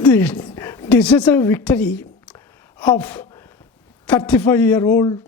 The decisive victory of 35-year-old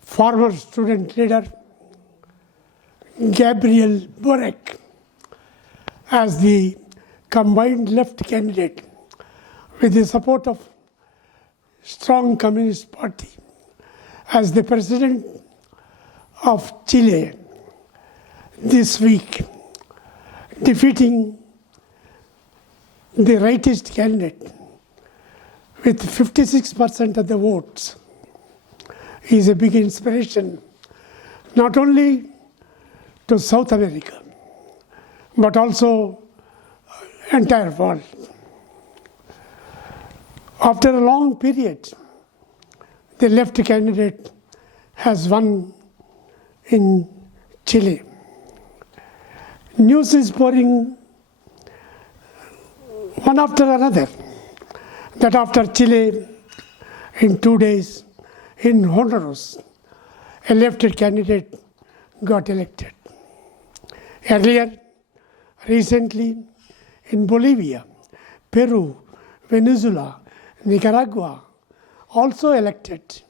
former student leader Gabriel Boric as the combined left candidate with the support of strong Communist Party as the president of Chile this week, defeating the rightist candidate with 56% of the votes is a big inspiration, not only to South America, but also entire world. After a long period, the left candidate has won in Chile. News is pouring one after another that after Chile, in 2 days, in Honduras, a left candidate got elected. Earlier, recently, in Bolivia, Peru, Venezuela, Nicaragua, also elected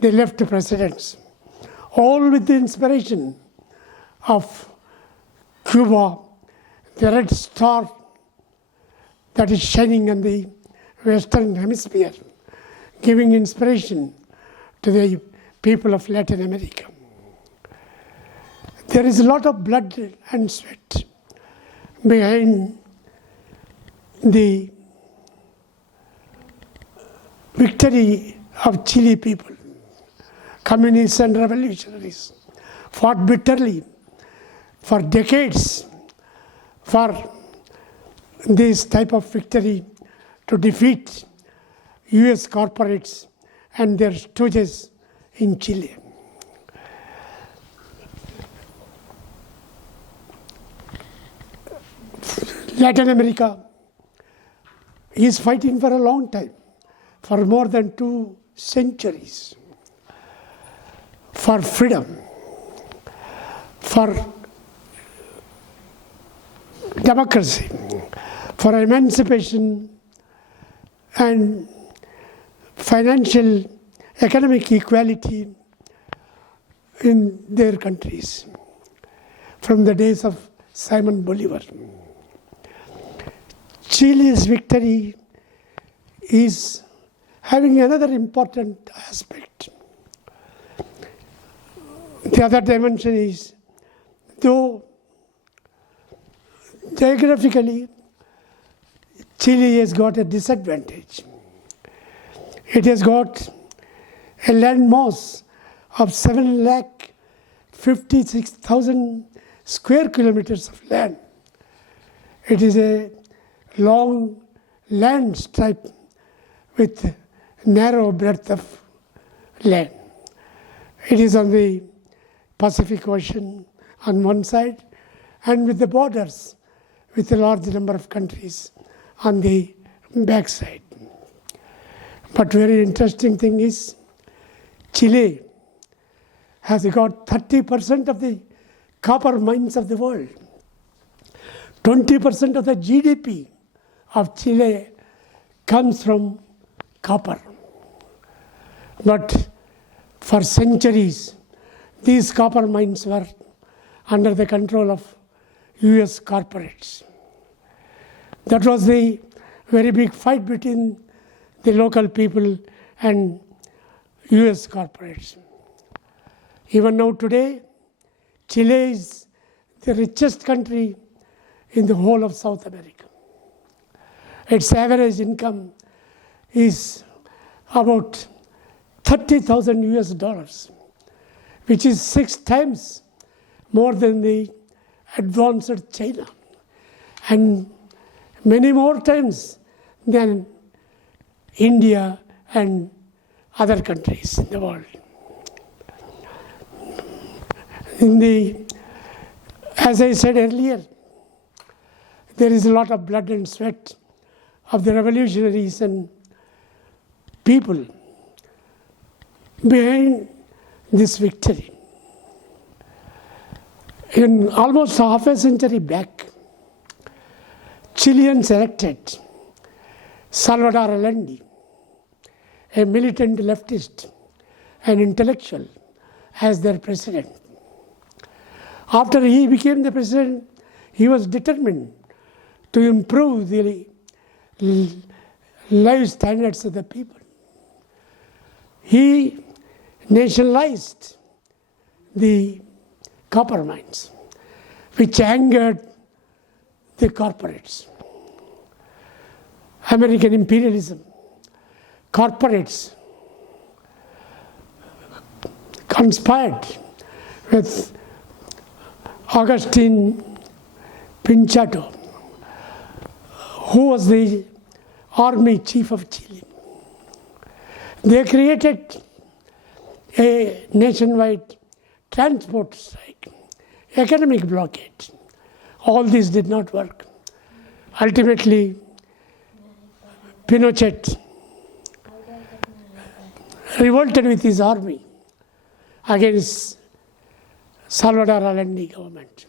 the left presidents, all with the inspiration of Cuba, the red star that is shining in the Western Hemisphere, giving inspiration to the people of Latin America. There is a lot of blood and sweat behind the victory of Chile people. Communists and revolutionaries fought bitterly for decades for this type of victory to defeat US corporates and their stooges in Chile. Latin America is fighting for a long time, for more than 2 centuries, for freedom, for democracy, for emancipation and financial, economic equality in their countries from the days of Simon Bolivar. Chile's victory is having another important aspect. The other dimension is, though geographically Chile has got a disadvantage, it has got a land mass of 7,56,000 square kilometers of land. It is a long land stripe with narrow breadth of land. It is on the Pacific Ocean on one side and with the borders with a large number of countries on the backside. But very interesting thing is, Chile has got 30% of the copper mines of the world. 20% of the GDP of Chile comes from copper. But for centuries, these copper mines were under the control of US corporates. That was the very big fight between the local people and US corporates. Even now today, Chile is the richest country in the whole of South America. Its average income is about $30,000, which is 6 times more than the advanced China, and many more times than India and other countries in the world. As I said earlier, there is a lot of blood and sweat of the revolutionaries and people behind this victory. In almost half a century back, Chileans elected Salvador Allende, a militant leftist and intellectual, as their president. After he became the president, he was determined to improve the life standards of the people. He nationalized the copper mines, which angered the corporates. American imperialism, corporates conspired with Agustin Pinochet, who was the army chief of Chile. They created a nationwide transport strike, economic blockade. All this did not work. Ultimately, Pinochet revolted with his army against Salvador Allende government.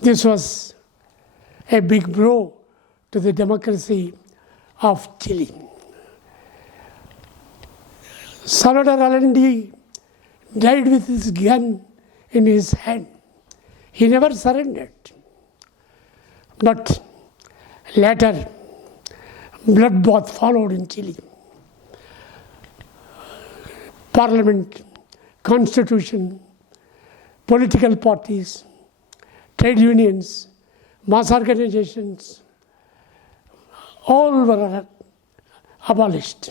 This was a big blow to the democracy of Chile. Salvador Allende died with his gun in his hand. He never surrendered. But later, bloodbath followed in Chile. Parliament, constitution, political parties, trade unions, mass organizations, all were abolished.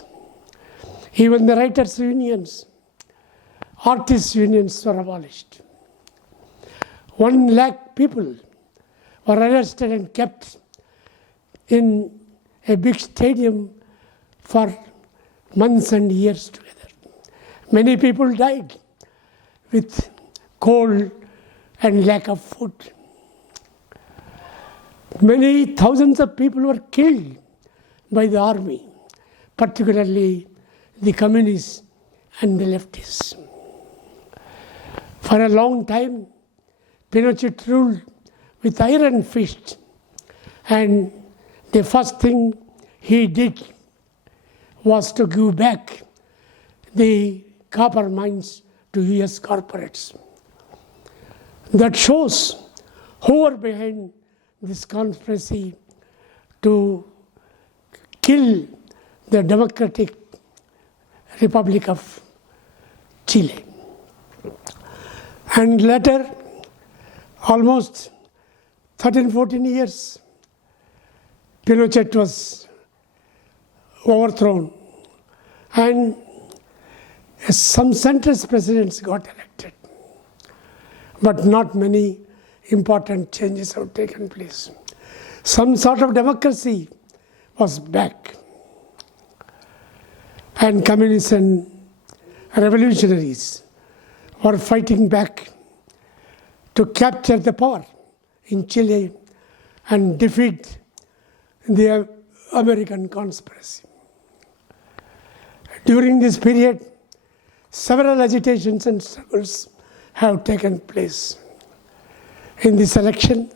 Even the writers' unions, artists' unions were abolished. 1 lakh people were arrested and kept in a big stadium for months and years together. Many people died with cold and lack of food. Many thousands of people were killed by the army, particularly the communists and the leftists. For a long time, Pinochet ruled with iron fist, and the first thing he did was to give back the copper mines to US corporates. That shows who are behind this conspiracy to kill the Democratic Republic of Chile. And later, almost 13-14 years, Pinochet was overthrown, and some centrist presidents got elected. But not many important changes have taken place. Some sort of democracy was back. And communists and revolutionaries were fighting back to capture the power in Chile and defeat the American conspiracy. During this period, several agitations and struggles have taken place. In this election,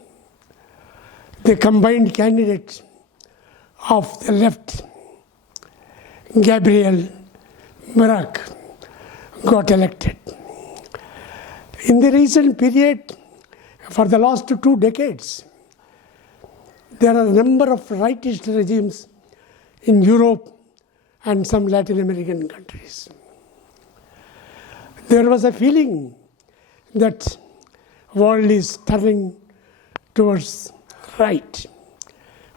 the combined candidate of the left, Gabriel Boric, got elected. In the recent period, for the last 2 decades, there are a number of rightist regimes in Europe and some Latin American countries. There was a feeling that world is turning towards right.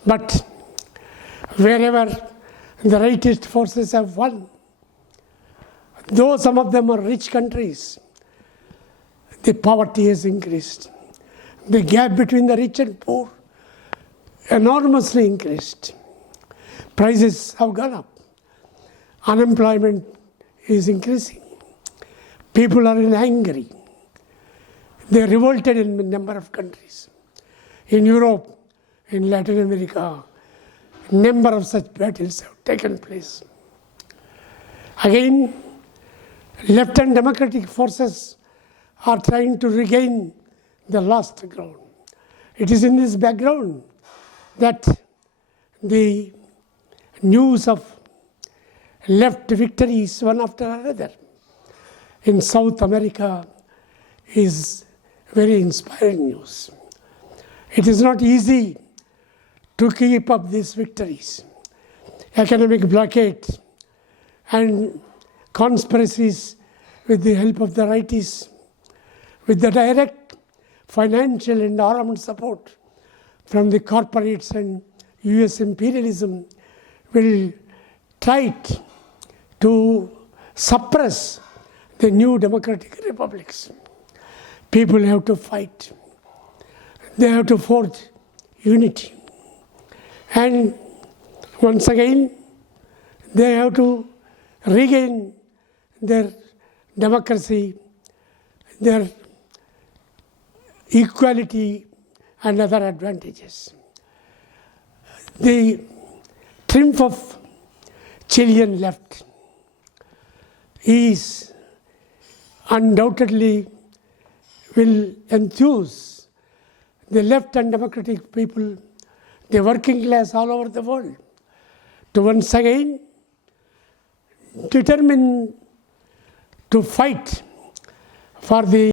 But wherever the rightist forces have won, though some of them are rich countries, the poverty has increased. The gap between the rich and poor enormously increased. Prices have gone up. Unemployment is increasing. People are angry. They are revolted in a number of countries. In Europe, in Latin America, a number of such battles have taken place. Again, left and democratic forces are trying to regain the lost ground. It is in this background that the news of left victories one after another in South America is very inspiring news. It is not easy to keep up these victories. Economic blockade and conspiracies with the help of the righties, with the direct financial and armed support from the corporates and US imperialism, will try to suppress the new democratic republics. People have to fight. They have to forge unity. And once again, they have to regain their democracy, their equality, and other advantages. The triumph of Chilean left is undoubtedly will enthuse the left and democratic people, the working class all over the world, to once again determine to fight for the